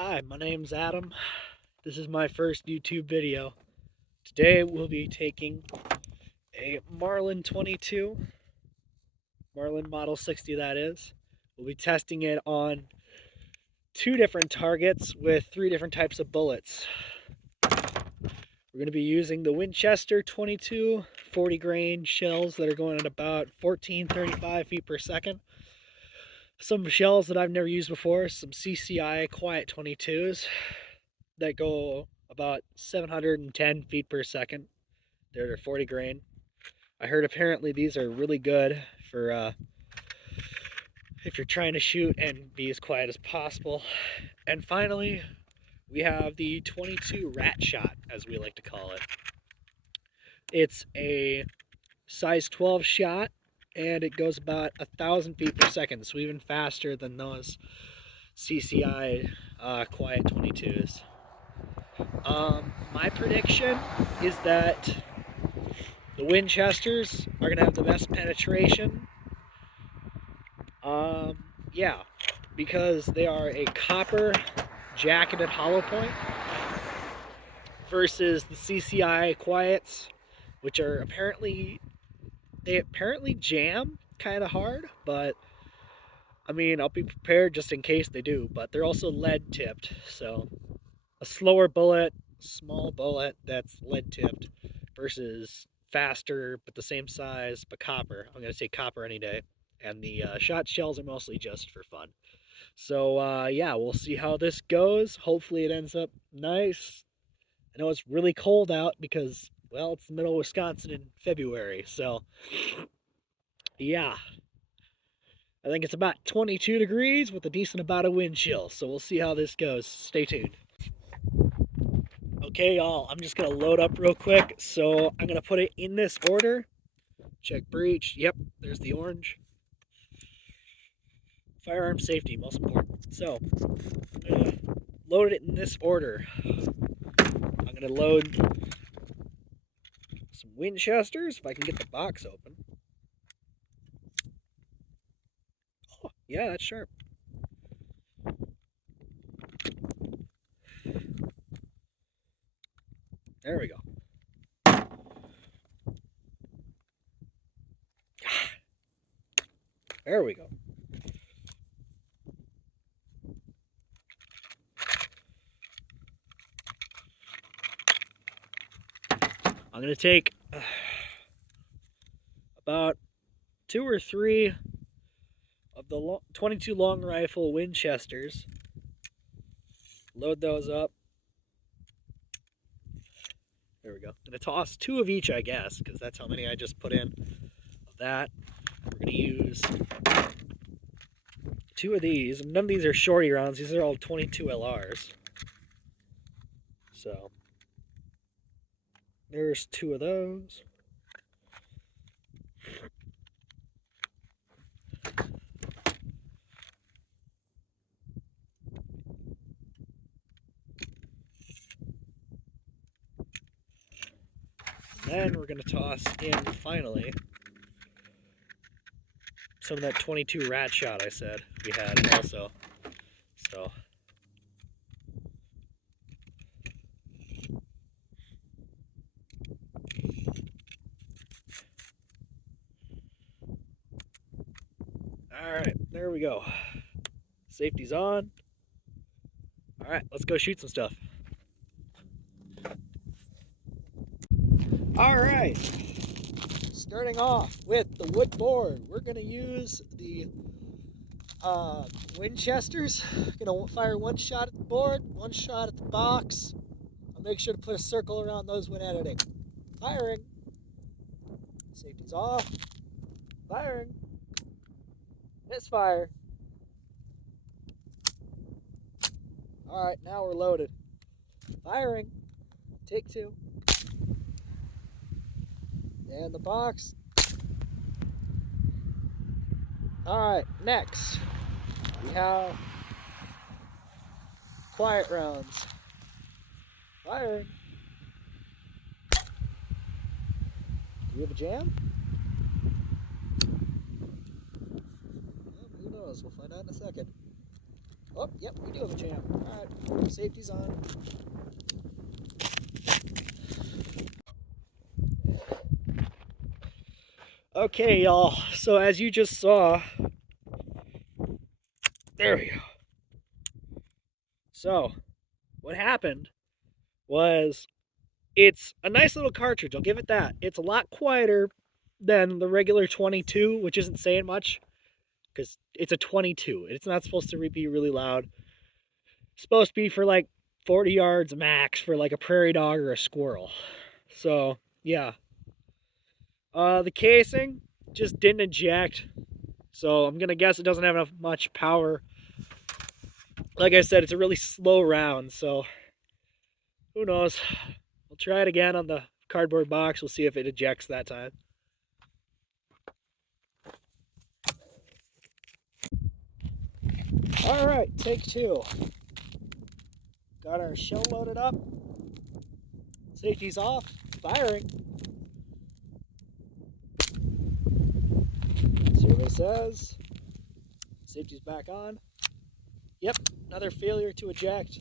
Hi, my name's Adam. This is my first YouTube video. Today we'll be taking a Marlin 22, Marlin Model 60 that is. We'll be testing it on two different targets with three different types of bullets. We're going to be using the Winchester 22 40 grain shells that are going at about 1435 feet per second. Some shells that I've never used before, some CCI Quiet 22s that go about 710 feet per second. They're 40 grain. I heard apparently these are really good for if you're trying to shoot and be as quiet as possible. And finally, we have the 22 rat shot, as we like to call it. It's a size 12 shot, and it goes about 1,000 feet per second, so even faster than those CCI Quiet 22s. My prediction is that the Winchesters are going to have the best penetration. Yeah, because they are a copper jacketed hollow point versus the CCI Quiets, which are they apparently jam kind of hard, but I mean, I'll be prepared just in case they do, but they're also lead tipped, so a slower bullet, small bullet that's lead tipped versus faster but the same size but copper. I'm going to say copper any day. And the shot shells are mostly just for fun. So yeah, we'll see how this goes. Hopefully it ends up nice. I know it's really cold out because, well, it's the middle of Wisconsin in February. So yeah, I think it's about 22 degrees with a decent amount of wind chill. So we'll see how this goes. Stay tuned. Okay, y'all, I'm just going to load up real quick. So I'm going to put it in this order. Check breech. Yep, there's the orange. Firearm safety, most important. So I'm going to load it in this order. I'm going to load some Winchesters, if I can get the box open. Oh, yeah, that's sharp. There we go. There we go. I'm going to take about 2 or 3 of the 22 long rifle Winchesters. Load those up. There we go. I'm going to toss 2 of each, I guess, because that's how many I just put in of that. We're going to use 2 of these. None of these are shorty rounds. These are all 22 LRs. So there's 2 of those. Then we're going to toss in, finally, some of that 22 rat shot I said we had also. So alright, there we go. Safety's on. Alright, let's go shoot some stuff. Alright, starting off with the wood board. We're going to use the Winchesters. Going to fire 1 shot at the board, 1 shot at the box. I'll make sure to put a circle around those when editing. Firing. Safety's off. Firing. Misfire. Alright, now we're loaded. Firing. Take 2. And the box. Alright, next we have quiet rounds. Firing. Do we have a jam? Well, who knows? We'll find out in a second. Oh, yep, we do have a jam. All right, safety's on. Okay, y'all. So as you just saw, there we go. So what happened was it's a nice little cartridge. I'll give it that. It's a lot quieter than the regular 22, which isn't saying much because it's a 22. It's not supposed to be really loud. It's supposed to be for like 40 yards max for like a prairie dog or a squirrel. So yeah. The casing just didn't eject. So I'm gonna guess it doesn't have enough much power. Like I said, it's a really slow round, so who knows? We'll try it again on the cardboard box. We'll see if it ejects that time. All right, take two. Got our shell loaded up. Safety's off. Firing. Survey says safety's back on. Yep, another failure to eject.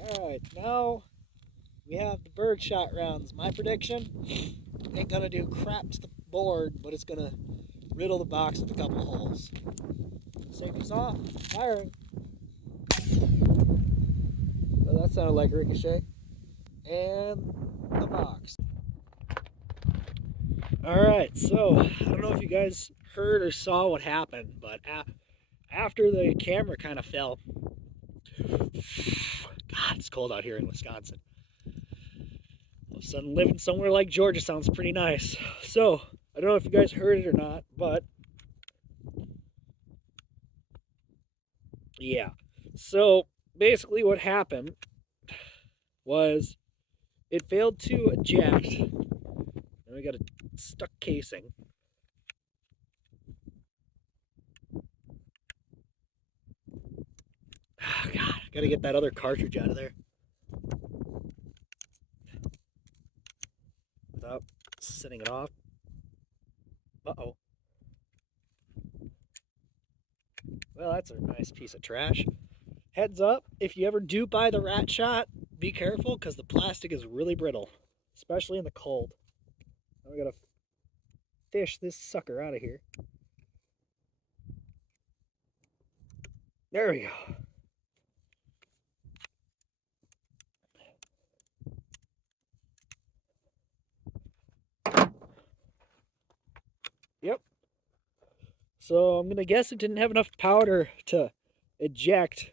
All right, now we have the birdshot rounds. My prediction ain't gonna do crap to the board, but it's gonna riddle the box with a couple holes. Safety's off. Firing. Well, that sounded like ricochet. And the box. All right, so I don't know if you guys heard or saw what happened, but after the camera kind of fell, God, it's cold out here in Wisconsin. All of a sudden, living somewhere like Georgia sounds pretty nice. So I don't know if you guys heard it or not, but yeah. So basically, what happened was it failed to eject, and we got a stuck casing. Oh, God, I gotta get that other cartridge out of there. Without setting it off. Uh-oh. Well, that's a nice piece of trash. Heads up, if you ever do buy the rat shot, be careful because the plastic is really brittle, especially in the cold. Now we gotta fish this sucker out of here. There we go. Yep. So I'm gonna guess it didn't have enough powder to eject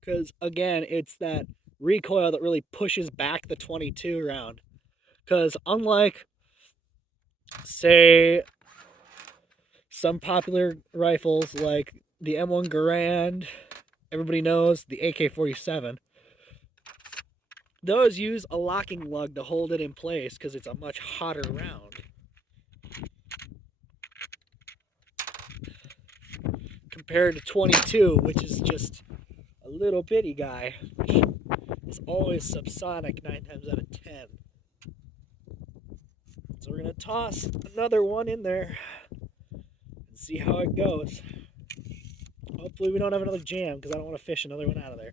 because again, it's that recoil that really pushes back the 22 round. Because unlike, say, some popular rifles like the M1 Garand, everybody knows the AK-47, those use a locking lug to hold it in place because it's a much hotter round. Compared to 22, which is just a little bitty guy, which is always subsonic 9 times out of 10. So we're going to toss another one in there and see how it goes. Hopefully we don't have another jam because I don't want to fish another one out of there.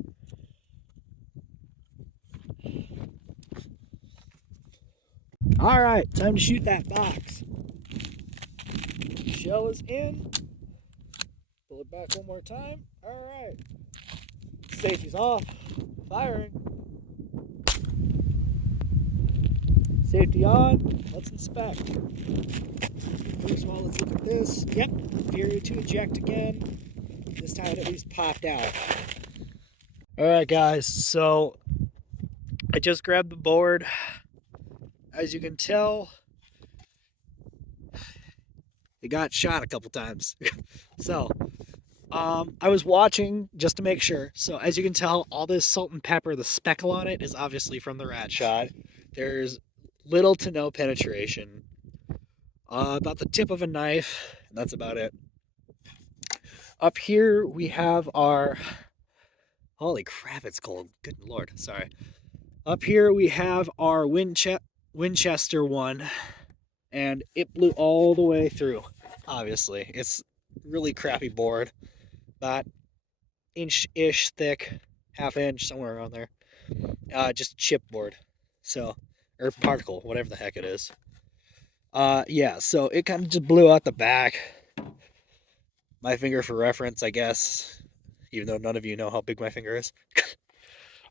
All right, time to shoot that box. Shell is in. Pull it back one more time. All right. Safety's off. Firing. Safety on. Let's inspect. First of all, let's look at this. Yep, failure to eject again. This time it at least popped out. All right, guys. So I just grabbed the board. As you can tell, it got shot a couple times. So I was watching just to make sure. So as you can tell, all this salt and pepper, the speckle on it is obviously from the rat shot. There's little to no penetration. About the tip of a knife. That's about it. Up here we have our... Holy crap, it's cold. Good Lord, sorry. Up here we have our Winchester one. And it blew all the way through, obviously. It's really crappy board, about inch-ish thick, half inch, somewhere around there. Just chipboard, so, or particle, whatever the heck it is. Yeah, so it kind of just blew out the back. My finger for reference, I guess, even though none of you know how big my finger is.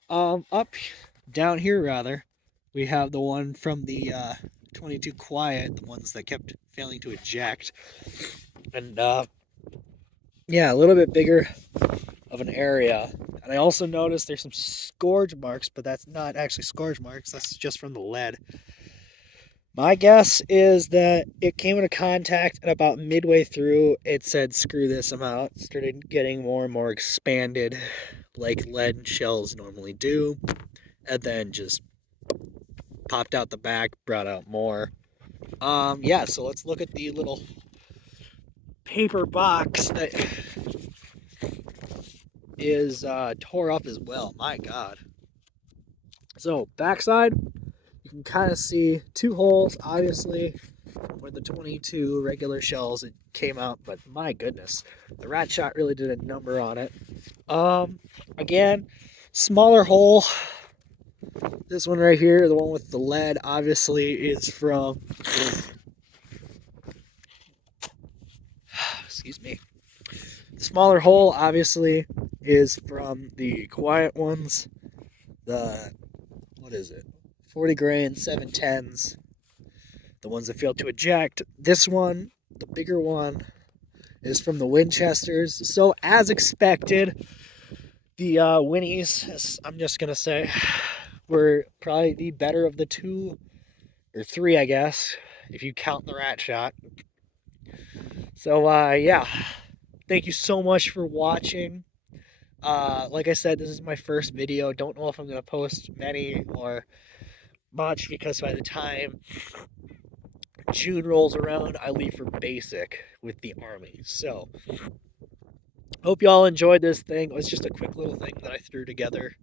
Up down here rather, we have the one from the 22 Quiet, the ones that kept failing to eject, and yeah, a little bit bigger of an area. And I also noticed there's some scourge marks, but that's not actually scourge marks. That's just from the lead. My guess is that it came into contact, and about midway through, it said, screw this, I'm out. Started getting more and more expanded, like lead shells normally do, and then just popped out the back, brought out more. Yeah, so let's look at the little paper box that is tore up as well. My God. So, backside, you can kind of see two holes, obviously, where the 22 regular shells it came out, but my goodness, the rat shot really did a number on it. Again, smaller hole. This one right here, the one with the lead, obviously is from, excuse me. The smaller hole, obviously, is from the quiet ones. The, what is it? 40 grain 710s. The ones that failed to eject. This one, the bigger one, is from the Winchesters. So, as expected, the Winnies, I'm just going to say, were probably the better of the two, or three, I guess, if you count the rat shot. So, yeah, thank you so much for watching. Like I said, this is my first video. Don't know if I'm going to post many or much because by the time June rolls around, I leave for basic with the Army. So, hope y'all enjoyed this thing. It was just a quick little thing that I threw together.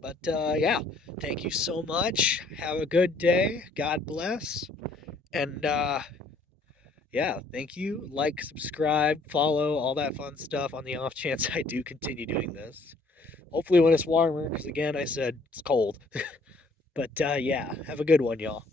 But yeah, thank you so much. Have a good day. God bless. And yeah, thank you. Like, subscribe, follow, all that fun stuff on the off chance I do continue doing this. Hopefully when it's warmer, because again, I said it's cold. But yeah, have a good one, y'all.